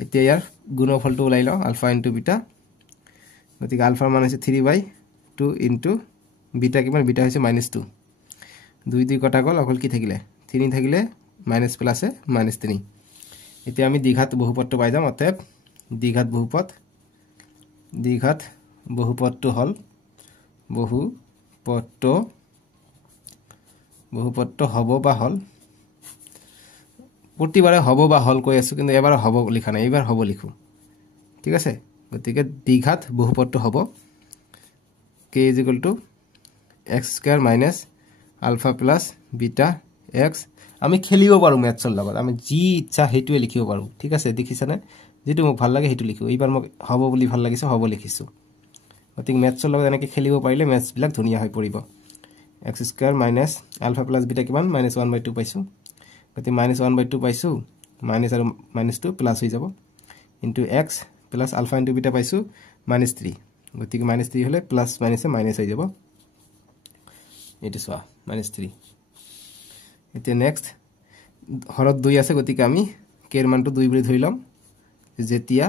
এতিয়া ইয়াৰ গুণফলটো ওলাই লও আলফা ইনটু বিটা গতিকে আলফাৰ মান হৈছে 3/2 ইনটু বিটা কিমান বিটা হৈছে -2 2 2 কটা গল অকল কি থাকিলে 3 থাকিলে মাইনাস প্লাসে -3 এতিয়া আমি দ্বিঘাত বহুপদটো পাই যাম অতএব দ্বিঘাত বহুপদটো হল বহুপদটো হ'ব বা হল প্ৰতিবাৰে হ'ব বা হল কৈ আছো কিন্তু এবাৰ হ'ব লিখা নাই এবাৰ হ'ব লিখো ঠিক আছে গতিকে দ্বিঘাত বহুপদটো হ'ব k = x² minus alpha plus beta x আমি খেলিব পাৰো ম্যাথছৰ লগত আমি যি ইচ্ছা হেতুৱে লিখিব পাৰো ঠিক আছে দেখিছানে যেটো মোক ভাল লাগে হেতু লিখো এইবাৰ মোক হ'ব বুলি ভাল লাগিছে হ'ব লিখিছো গতিকে ম্যাথছৰ লগত এনেকৈ খেলিব পাৰিলে ম্যাথছ বিলাক ধুনিয়া হৈ পৰিব x² minus alpha plus beta কিমান -1/2 পাইছো গতি -1/2 পাইছো মাইনাস আৰু -2 প্লাস হৈ যাব into x plus alpha into beta পাইছো -3 গতিকে -3 হলে প্লাস মাইনাসে মাইনাস হৈ যাব এটো সোয়া -3 এতিয়া নেক্সট হৰত 2 আছে গতিকে আমি k এৰ মানটো 2 বুলি ধৰি লম যেতিয়া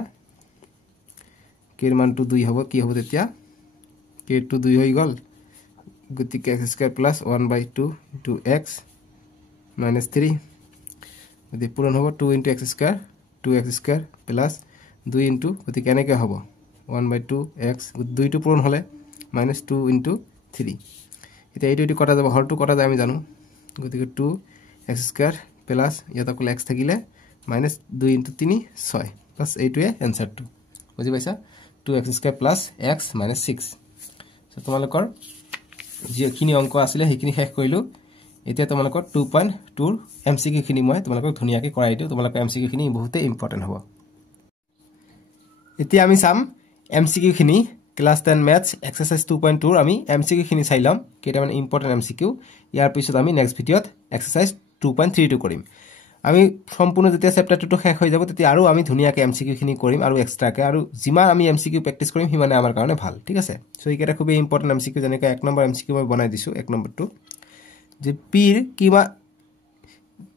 k এর মানটো 2 হ'ব কি হ'ব তেতিয়া k টো 2 হৈ গল গতিকে x² প্লাস 1/2 into x -3 যদি পূৰণ হ'ব 2 into x² 2x² plus 2 into গতিকে এনেকৈ হ'ব 1/2x 2 টো পূৰণ হলে -2 into 3 এটা এইটো কটা যাব হৰটো কটা যায় আমি জানো গতিকে 2x² প্লাস ইয়াত অকল x থাকিলে মাইনাছ 2 × 3 6 বাছ এইটোৱে এনসাৰটো বুজি পাইছা 2x² + x - 6 সো তোমালোকৰ যিখিনি অংক আছিল সেইখিনি শেষ কৰিলো এতিয়া তোমালোকৰ 2.2 MCQ খিনি মই তোমালোকক ধুনিয়াকৈ কৰাই দিও তোমালোকৰ MCQ খিনি বহুতে ইম্পৰ্টেন্ট হ'ব এতিয়া আমি চাম MCQ খিনি ক্লাস 10 ম্যাথছ এক্সাৰসাইজ 2.2 আমি MCQ খিনি চাই লম কেটা মানে ইম্পৰ্টেন্ট MCQ ইয়াৰ পিছত আমি নেক্সট ভিডিওত এক্সাৰসাইজ 2.3 কৰিম আমি সম্পূৰ্ণ যেতিয়া চ্যাপ্টাৰ 2 শেষ হৈ যাব তেতিয়া আৰু আমি ধুনিয়াকৈ MCQ খিনি কৰিম আৰু এক্সট্ৰাকে আৰু যিমান আমি MCQ প্ৰেক্টিস কৰিম হিমানে আমাৰ কাৰণে ভাল ঠিক আছে সো এইকেটা খুব ইম্পৰ্টেন্ট MCQ যেনেকৈ 1 নম্বৰ MCQ মই বনাই দিছো 1 নম্বৰটো যে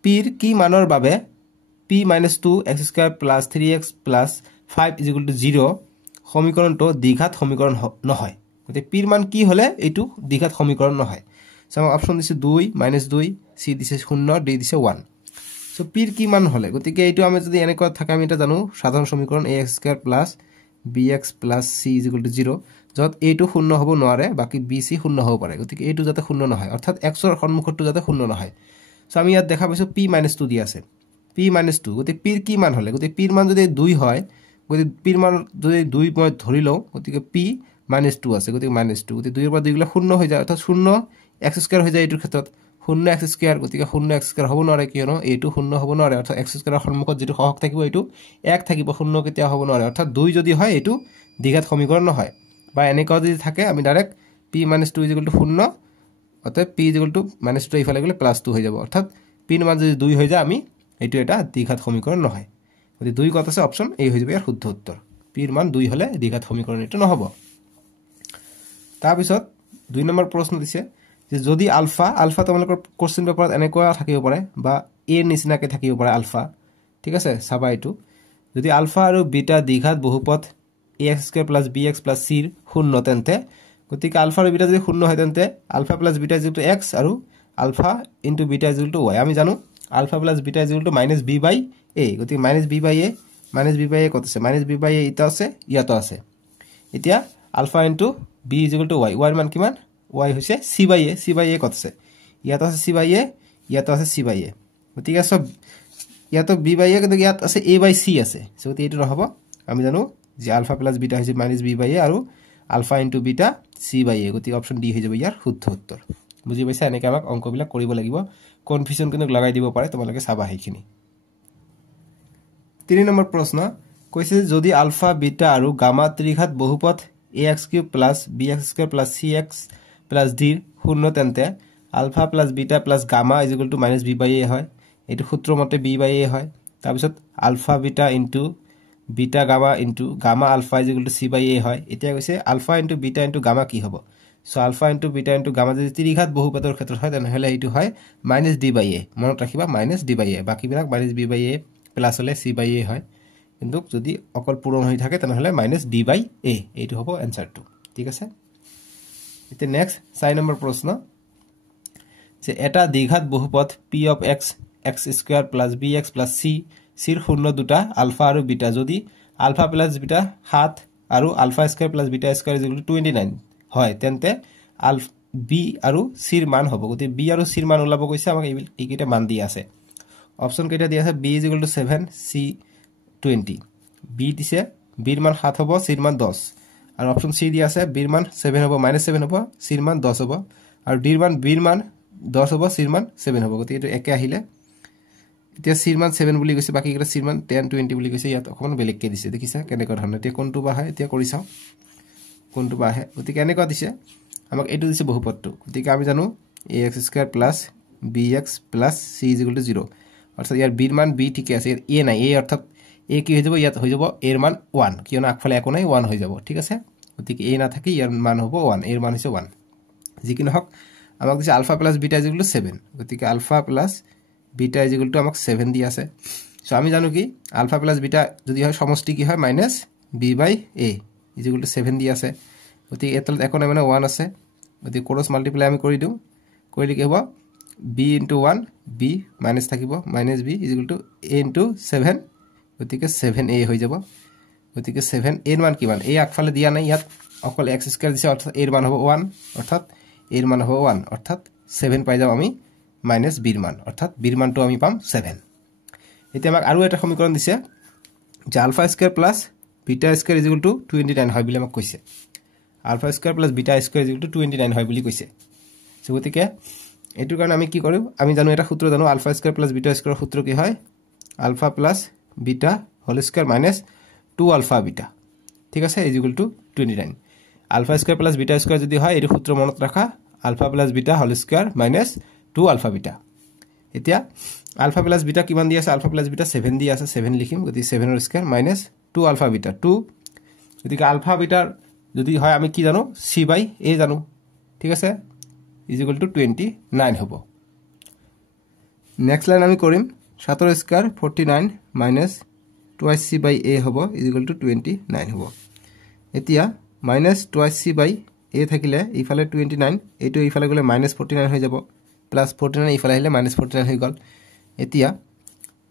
পিৰ কি মানৰ বাবে p - 2x² + 3x + 5 = 0 সমীকৰণটো দ্বিঘাত সমীকৰণ নহয় গতে পিৰ মান কি হলে এটো দ্বিঘাত সমীকৰণ নহয় সো আমি অপচন দিছে 2 - 2 c দিছে 0 d দিছে 1 সো পিৰ কি মান হলে গতিকে এটো আমি যদি এনেকৈ থাকে আমি এটা জানো সাধাৰণ সমীকৰণ ax² + bx + c = 0 যত এটো 0 হ'ব নোৱাৰে বাকি bc 0 হ'ব পাৰে গতিকে এটো যাতে 0 নহয় অৰ্থাৎ x ৰ সন্মুখটো যাতে 0 নহয় সো আমি ইয়াত দেখা পাইছো p - 2 দি আছে p - 2 গতিকে পিৰ কি মান হলে গতিকে পিৰ মান যদি 2 হয় গতিকে পিৰ মান যদি 2 মই ধৰি লও গতিকে p - 2 আছে গতিকে -2 গতিকে 2 ৰ পৰা 2 গলে 0 হৈ যায় অৰ্থাৎ 0 x² হৈ যায় এটোৰ ক্ষেত্ৰত 0 x² গতিকে 0 x² হ'ব নোৱাৰে কিয়নো এটো 0 হ'ব নোৱাৰে অৰ্থাৎ x² ৰ সন্মুখত যেটো সহগ থাকিব এটো 1 থাকিব 0 কেতিয়া হ'ব নোৱাৰে অৰ্থাৎ 2 যদি হয় এটো দ্বিঘাত সমীকৰণ নহয় বা এনেকুৱা যদি থাকে আমি ডাইৰেক্ট p - 2 = 0 অতএব p - 2 ইফালে গলে +2 হৈ যাব অৰ্থাৎ p ৰ মান যদি 2 হৈ যায় আমি এটো এটা দ্বিঘাত সমীকৰণ নহয় গতি 2 কত আছে অপচন এই হৈ যাব ইয়াৰ শুদ্ধ উত্তৰ p ৰ মান 2 হলে দ্বিঘাত সমীকৰণ এটো নহব তাৰ পিছত 2 নম্বৰ প্ৰশ্ন দিছে যে যদি আলফা তোমালোকৰ কোশ্চেন পেপাৰত এনেকুৱা থাকিব পাৰে বা a নিচিনাকে থাকিব পাৰে আলফা ঠিক আছে চাবা এটো যদি আলফা আৰু বিটা দ্বিঘাত বহুপদ ax² + bx + c ৰ 0 তেন্তে গতিকে আলফা আৰু বিটা যদি 0 হয় তেন্তে আলফা + বিটা = x আৰু আলফা * বিটা = y আমি জানো আলফা + বিটা = -b/a গতিকে -b/a কত আছে -b/a ইটা আছে ইয়াতো আছে এতিয়া আলফা * b = y y ৰ মান কিমান y হৈছে c/a কত আছে ইয়াতো আছে c/a ইয়াতো আছে c/a গতিকে সব ইয়াতো b/a কিন্তু ইয়াত আছে a/c আছে গতিকে এটো নহব আমি জানো যে আলফা + বিটা হৈছে -b/a আৰু আলফা * বিটা c/a গতিকে অপচন ডি হৈ যাব ইয়াৰ শুদ্ধ উত্তৰ বুজি পাইছা এনেকৈ আমাক অংকবিলাক কৰিব লাগিব কনফিউজন কিন্তু লগাই দিব পাৰে তোমালোকে চাবা হেখিনি 3 নম্বৰ প্ৰশ্ন কৈছে যদি আলফা বিটা আৰু gamma ত্ৰিঘাত বহুপদ ax³ + bx² + cx + d 0 তেন্তে আলফা + বিটা + গামা = -b/a হয় এটো সূত্ৰ মতে b/a হয় তাৰ পিছত alpha beta * beta gamma * gamma alpha = c/a হয় এতিয়া কৈছে আলফা * বিটা * গামা কি হ'ব সো আলফা * বিটা * গামা যদি ত্ৰিঘাত বহুপদৰ ক্ষেত্ৰত হয় তেনেহলে এটো হয় -d/a মনত ৰাখিবা -d/a বাকিবিলাক -b/a প্লাস হলে c/a হয় কিন্তু যদি অকল পূৰণ হৈ থাকে তেনেহলে -d/a এইটো হ'ব এনসাৰটো ঠিক আছে এতিয়া নেক্সট 4 নম্বৰ প্ৰশ্ন যে এটা দ্বিঘাত বহুপদ p of x x² + bx + c ৰ 0 দুটা আলফা আৰু বিটা যদি আলফা + বিটা 7 আৰু আলফা² + বিটা² = 29 হয় তেন্তে b আৰু c ৰ মান হ'ব গতি b আৰু c ৰ মান ওলাব কৈছে আমাক এইকেইটা মান দি আছে অপচন কেইটা দি আছে b = 7 c 20 b দিছে b ৰ মান 7 হ'ব c ৰ মান 10 আৰু অপচন c দি আছে b ৰ মান 7 হ'ব -7 হ'ব c ৰ মান 10 হ'ব আৰু d ৰ মান b ৰ মান 10 হ'ব c ৰ মান 7 হ'ব গতি এটো একে আহিলে এতিয়া c ৰ মান 7 বুলি কৈছে বাকি কেইটা c ৰ মান 10 20 বুলি কৈছে ইয়াত অকমান বেলেগকে দিছে দেখিছা কেনেকৈ ধৰণে এতিয়া কোনটো বা হয় এতিয়া কৰি চাও কোনটো বা আহে গতি কেনেকৈ দিছে আমাক এটো দিছে বহুপদটো গতিকে আমি জানো ax² + bx + c = 0 অৰ্থাৎ ইয়াৰ b ৰ মান b ঠিক আছে a নাই a অৰ্থাৎ a কি হৈ যাব ইয়াত হৈ যাব a ৰ মান 1 কিয়নো আগফালে একো নাই 1 হৈ যাব ঠিক আছে গতিকে a না থাকি ইয়াৰ মান হ'ব 1 a ৰ মান হৈছে 1 যিকি নহক আমাক দিছে আলফা + বিটা = 7 গতিকে আলফা + বিটা = আমাক 7 দি আছে সো আমি জানো কি আলফা + বিটা যদি হয় সমষ্টি কি হয় -b/a = 7 দি আছে গতিকে এতলত একো নাই মানে 1 আছে গতিকে ক্ৰস মাল্টিপ্লাই আমি কৰি দিও কৰিলে কি হ'ব b * 1 b মাইনাস থাকিব -b = a * 7 গতিকে 7a হৈ যাব গতিকে 7 a ৰ মান কিমান a আগফালে দিয়া নাই ইয়াত অকল x² দিছে অৰ্থাৎ a ৰ মান হ'ব 1 অৰ্থাৎ a ৰ মান হ'ব 1 অৰ্থাৎ 7 পাই যাম আমি -b ৰ মান অৰ্থাৎ b ৰ মানটো আমি পাম 7 এতিয়া আমাক আৰু এটা সমীকৰণ দিছে যে alpha square plus beta square is equal to 29 হয় বুলি আমাক কৈছে alpha square plus beta square is equal to 29 হয় বুলি কৈছে সো গতিকে এটুৰ কাৰণে আমি কি কৰিম আমি জানো এটা সূত্ৰ জানো alpha square plus beta square সূত্ৰ কি হয় alpha plus beta whole square minus 2 alpha beta ঠিক আছে is equal to 29 alpha square plus beta square যদি হয় এটো সূত্ৰ মনত ৰাখা alpha plus beta whole square minus 2 alpha beta এতিয়া আলফা প্লাস বিটা কিমান দি আছে আলফা প্লাস বিটা 7 দি আছে 7 লিখিম গতি 7 এর স্কয়ার মাইনাস 2 আলফা বিটা 2 গতিকে আলফা বিটাৰ যদি হয় আমি কি জানো c বাই a জানো ঠিক আছে ইজ ইকুৱেল টু 29 হ'ব নেক্সট লাইন আমি কৰিম 7 এৰ square 49 minus 2c by a হ'ব ইজ ইকুৱেল টু 29 হ'ব এতিয়া মাইনাস 2c বাই a থাকিলে ইফালে 29 এটো ইফালে গলে মাইনাস 49 হৈ যাব প্লাস 49 ইফালে আহিলে মাইনাস 49 হৈ গল এতিয়া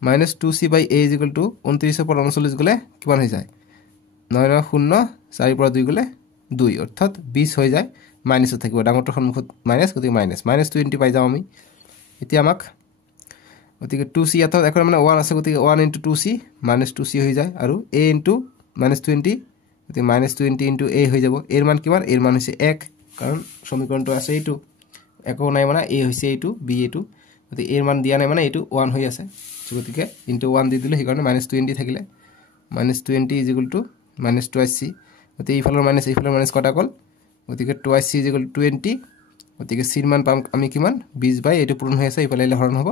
minus 2c by a is equal to 29 পৰা 39 গলে কিমান হৈ যায় 9 0 4 পৰা 2 গলে 2 অৰ্থাৎ 20 হৈ যায় মাইনাস থাকিব ডাঙৰটো সন্মুখত মাইনাস গতি মাইনাস 20 পাই যাম আমি এতিয়া আমাক গতিকে 2c ইয়াত এখন মানে 1 আছে গতিকে 1 * 2c মাইনাস 2c হৈ যায় আৰু a * মাইনাস 20 গতি মাইনাস 20 * a হৈ যাব এৰ মান কিমান এৰ মান হৈছে 1 কাৰণ সমীকৰণটো আছে এইটো একো নাই মানে a হৈছে এইটো b এইটো গতি এর মান দিয়া নাই মানে এইটো 1 হৈ আছে গতিকে * 1 দি দিলে হেকাৰণে মাইনাস 20 থাকিলে minus 20 is equal two minus 2c গতি ইফালৰ মাইনাস কটা গল গতিকে 2c ইজ ইকুৱেল টু 20 গতিকে c ৰ মান পাম আমি কিমান 20 বাই এইটো পূৰণ হৈ আছে ইফালে হৰণ হ'ব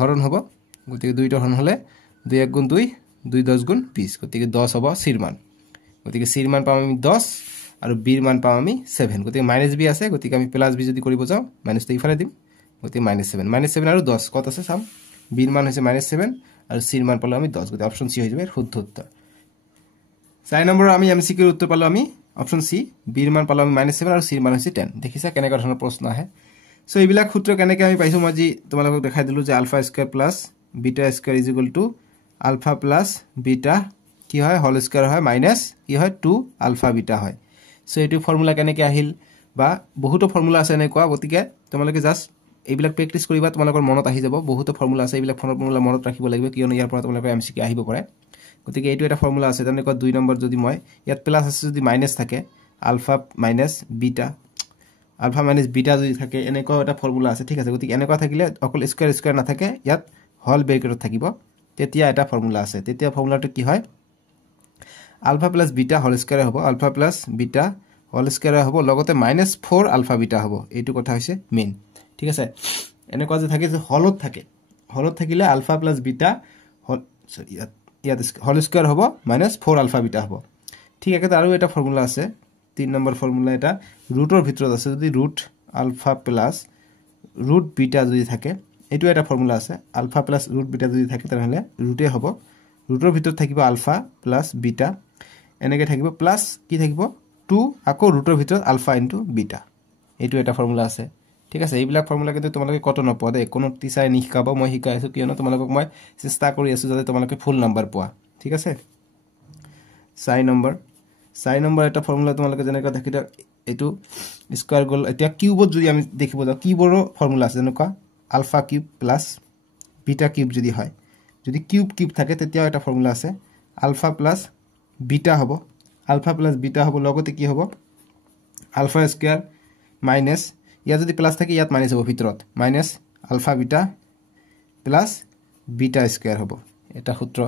হৰণ হ'ব গতিকে দুইটা হৰণ হলে 2 1 গুণ 2 2 10 গুণ 20 গতিকে 10 হ'ব c ৰ মান গতিকে c ৰ মান পাম আমি 10 আৰু b ৰ মান পাম আমি 7 গতিকে মাইনাস b আছে গতিকে আমি প্লাস b যদি কৰিব যাও মাইনাস টো ইফালে দিম গতিকে -7 আৰু 10 কত আছে চাম b ৰ মান হৈছে -7 আৰু c ৰ মান পালো আমি 10 গতিকে অপচন c হৈ যাব শুদ্ধ উত্তৰ 4 নম্বৰ আমি MCQ ৰ উত্তৰ পালো আমি অপচন c b ৰ মান পালো আমি -7 আৰু c ৰ মান হৈছে 10 দেখিছা কেনেকা ধৰণৰ প্ৰশ্ন আহে সো এইবিলাক সূত্ৰ কেনেকে আমি পাইছো মই যি তোমালোকক দেখাই দিলো যে alpha square plus beta square is equal to alpha plus beta কি হয় হোল স্কয়াৰ হয় মাইনাস কি হয় 2 আলফা বিটা হয় সো এটো ফৰ্মুলা কেনেকে আহিল বা বহুতো ফৰ্মুলা আছে এনেকুৱা গতিকে তোমালোকে জাস্ট এইবিলাক প্ৰেক্টিস কৰিবা তোমালোকৰ মনত আহি যাব বহুতো ফৰ্মুলা আছে এইবিলাক ফৰ্মুলা মনত ৰাখিব লাগিব কিয়নো ইয়াৰ পৰা তোমালোকৰ MCQ আহিব পাৰে গতিকে এইটো এটা ফৰ্মুলা আছে তেনেকুৱা 2 নম্বৰ যদি মই ইয়াত প্লাস আছে যদি মাইনাস থাকে আলফা মাইনাস বিটা যদি থাকে এনেকুৱা এটা ফৰ্মুলা আছে ঠিক আছে গতিকে এনেকুৱা থাকিলে অকল স্কয়াৰ না থাকে ইয়াত হল ব্ৰেকেটত থাকিব তেতিয়া এটা ফৰ্মুলা আছে তেতিয়া ফৰ্মুলাটো কি হয় alpha plus beta whole square হ'ব alpha plus beta whole square হ'ব লগতে -4 আলফা বিটা হ'ব এইটো কথা হৈছে মেইন ঠিক আছে এনেকুৱা যে থাকে যে হলত থাকিলে আলফা প্লাস বিটা ইয়াত হোল স্কয়াৰ হ'ব -4 আলফা বিটা হ'ব ঠিক আছে আৰু এটা ফৰ্মুলা আছে 3 নম্বৰ ফৰ্মুলা এটা ৰুটৰ ভিতৰত আছে যদি root alpha plus root beta যদি থাকে এটো এটা ফৰ্মুলা আছে আলফা প্লাস ৰুট বিটা যদি থাকে তাহলে ৰুটে হ'ব ৰুটৰ ভিতৰত থাকিব আলফা প্লাস বিটা এনেকে থাকিব প্লাস কি থাকিব 2 আকৌ ৰুটৰ ভিতৰত আলফা ইনটু বিটা এটো এটা ফৰ্মুলা আছে ঠিক আছে এইবিলাক ফৰ্মুলা কিন্তু তোমালোকে কত নপোৱা দে কোনো টিচাৰে নিশিকাব মই শিকাইছো কিয়নো তোমালোকক মই চেষ্টা কৰি আছো যাতে তোমালোকে ফুল নাম্বাৰ পোৱা ঠিক আছে 4 নম্বৰ এটা ফৰ্মুলা তোমালোকে যেনেকা দেখিতা এটো স্কয়াৰ গল এতিয়া কিউবত যদি আমি দেখিব যাও কিউবৰো ফৰ্মুলা আছে যেনেকা alpha cube plus beta cube যদি হয় যদি কিউব থাকে তেতিয়া এটা ফৰ্মুলা আছে আলফা প্লাস বিটা হ'ব লগতে কি হ'ব আলফা স্কয়াৰ মাইনাস ইয়া যদি প্লাস থাকে ইয়াত মাইনাস হ'ব ভিতৰত minus alpha beta plus beta square হ'ব এটা সূত্ৰ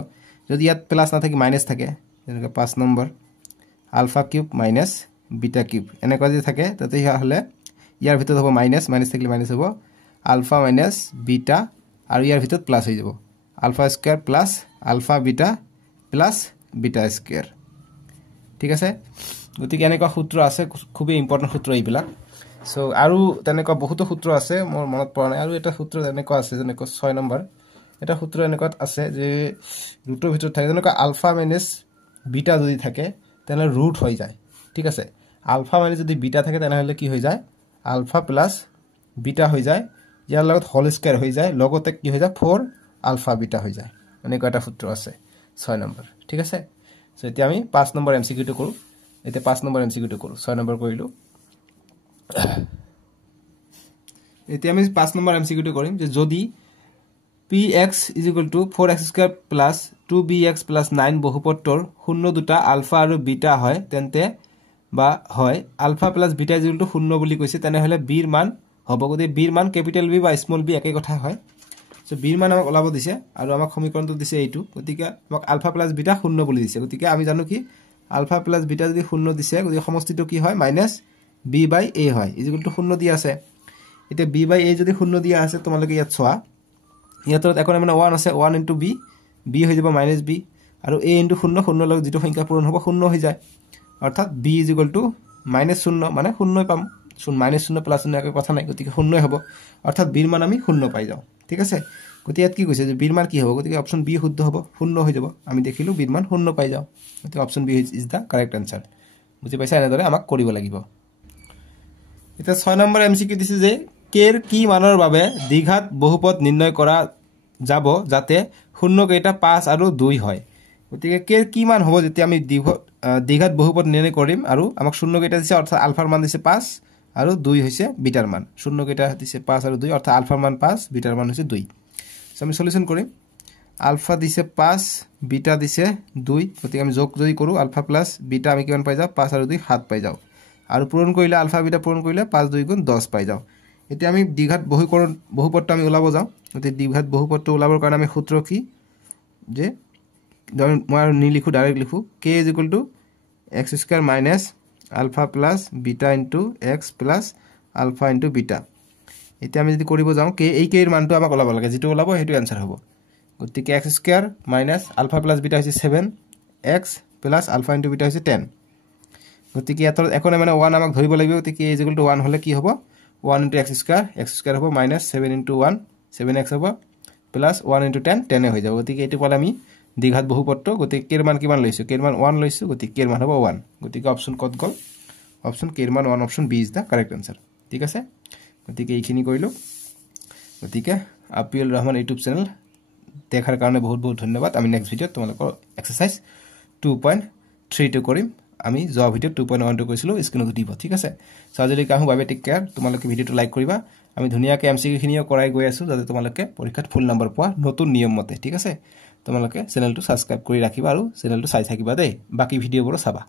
যদি ইয়াত প্লাস না থাকে মাইনাস থাকে যেনেকা 5 number alpha cube minus beta cube এনেকুৱা যদি থাকে তাতে হলে ইয়াৰ ভিতৰত হ'ব মাইনাস থাকিলে মাইনাস হ'ব আলফা মাইনাস বিটা আৰু ইয়াৰ ভিতৰত প্লাস হৈ যাব alpha square plus alpha beta plus beta square ঠিক আছে গতিকে এনেকুৱা সূত্ৰ আছে খুবই ইম্পৰ্টেন্ট সূত্ৰ এইবিলাক সো আৰু তেনেকুৱা বহুত সূত্ৰ আছে মোৰ মনত পৰা নাই আৰু এটা সূত্ৰ এনেকুৱা আছে যেনেকুৱা 6 নম্বৰ এটা সূত্ৰ এনেকুৱা আছে যে ৰুটৰ ভিতৰত থাকে যেনেকুৱা আলফা মাইনাস বিটা যদি থাকে তেনে ৰুট হৈ যায় ঠিক আছে আলফা মানে যদি বিটা থাকে তেনে কি হৈ যায় আলফা প্লাস বিটা হৈ যায় ইয়াৰ লগত হোল স্কয়াৰ হৈ যায় লগতে কি হৈ যায় 4 আলফা বিটা হৈ যায় এনেকুৱা এটা সূত্ৰ আছে 6 নম্বৰ ঠিক আছে সো এতিয়া আমি 5 নম্বৰ MCQ টো কৰো এতিয়া 5 নম্বৰ MCQ টো কৰো 6 নম্বৰ কৰিলো এতিয়া আমি 5 নম্বৰ MCQ টো কৰিম যে যদি px = 4x² + 2bx + 9 বহুপদটোৰ শূন্য দুটা আলফা আৰু বিটা হয় তেন্তে বা হয় আলফা + বিটা = 0 বুলি কৈছে তেনেহলে b ৰ মান হ'ব গতি b ৰ মান ক্যাপিটেল B বা স্মল b একে কথা হয় সো b ৰ মান আমাক ওলাব দিছে আৰু আমাক সমীকৰণটো দিছে এইটো গতিকে আমাক আলফা + বিটা 0 বুলি দিছে গতিকে আমি জানো কি আলফা + বিটা যদি 0 দিছে গতিকে সমষ্টিটো কি হয় -b/a হয় = 0 দিয়া আছে এতিয়া b/a যদি 0 দিয়া আছে তোমালোকে ইয়াত চোৱা ইয়াত এখন মানে 1 আছে 1 * b b হৈ যাব -b আৰু a * 0 0 লগ যেটো সংখ্যা পূৰণ হ'ব 0 হৈ যায় অৰ্থাৎ b = -0 মানে 0 পাম -0 + 0 একে কথা নাই গতিকে 0 হ'ব অৰ্থাৎ b ৰ মান আমি 0 পাই যাও ঠিক আছে গতি ইয়াত কি কৈছে যে b ৰ মান কি হ'ব গতিকে অপচন b শুদ্ধ হ'ব 0 হৈ যাব আমি দেখিলো b ৰ মান 0 পাই যাও গতিকে option b is the correct answer বুজি পাইছা এনেদৰে আমাক কৰিব লাগিব এটা 6 নম্বৰ এমসিকিউ দিছে যে কেৰ কি মানৰ বাবে দ্বিঘাত বহুপদ নিৰ্ণয় কৰা যাব যাতে শূন্য কেইটা 5 আৰু 2 হয় গতিকে কেৰ কি মান হ'ব যেতিয়া আমি দ্বিঘাত বহুপদ নিৰ্ণয় কৰিম আৰু আমাক শূন্য কেইটা দিছে অৰ্থাৎ আলফাৰ মান দিছে 5 আৰু 2 হৈছে বিটাৰ মান শূন্য কেইটা দিছে 5 আৰু 2 অৰ্থাৎ আলফাৰ মান 5 বিটাৰ মান হৈছে 2 সো আমি সলিউশন কৰিম আলফা দিছে 5 বিটা দিছে 2 গতিকে আমি যোগ যদি কৰো আলফা প্লাস বিটা আমি কিমান পাই যাও 5 আৰু 2 7 পাই যাও আৰু পূৰণ কৰিলে আলফা বিটা পূৰণ কৰিলে 5 2 গুণ 10 পাই যাও এতিয়া আমি দ্বিঘাত বহুপদটো আমি ওলাব যাও গতি দ্বিঘাত বহুপদটো ওলাবৰ কাৰণে আমি সূত্ৰ কি যে মই নি লিখো ডাইৰেক্ট লিখো k = x² - alpha plus beta into x plus alpha into beta এতিয়া আমি যদি কৰিব যাও k এই k এর মানটো আমাক ওলাব লাগে যেটো ওলাব হেতু आंसर হ'ব গতিকে x² - alpha plus beta হৈছে 7 x plus alpha into beta হৈছে 10 গতিকে এখন মানে 1 আমাক ধৰিব লাগিব গতিকে k = 1 হলে কি হ'ব 1 into x² হ'ব -7 into 1 7x হ'ব plus 1 into 10 10 হৈ যাব গতিকে এটো পালে আমি দ্বিঘাত বহুপদটো গতিকে k এর মান কিমান লৈছো k এর মান 1 লৈছো গতিকে k এর মান হ'ব 1 গতিকে অপচন কত গল অপচন k এর মান 1 option b is the correct answer ঠিক আছে গতিকে এইখিনি কইলো গতিকে আপিএল রহমান ইউটিউব চ্যানেল দেখাৰ কাৰণে বহুত বহুত ধন্যবাদ আমি নেক্সট ভিডিওত তোমালোকৰ এক্সাৰসাইজ 2.32 কৰিম আমি জব ভিডিও 2.12 কৈছিলো স্ক্ৰিনত দিব ঠিক আছে সাজৰি কাহু বাবে টেক কেয়াৰ তোমালোকে ভিডিওটো লাইক কৰিবা আমি ধুনিয়াকে এমসিকিউ খিনিও কৰাই গৈ আছো যাতে তোমালোকে পৰীক্ষাত ফুল নম্বৰ পোৱা নতুন নিয়ম মতে ঠিক আছে তোমালোকে চেনেলটো সাবস্ক্ৰাইব কৰি ৰাখিবা আৰু চেনেলটো চাই থাকিবা দেই বাকি ভিডিওবোৰ চাবা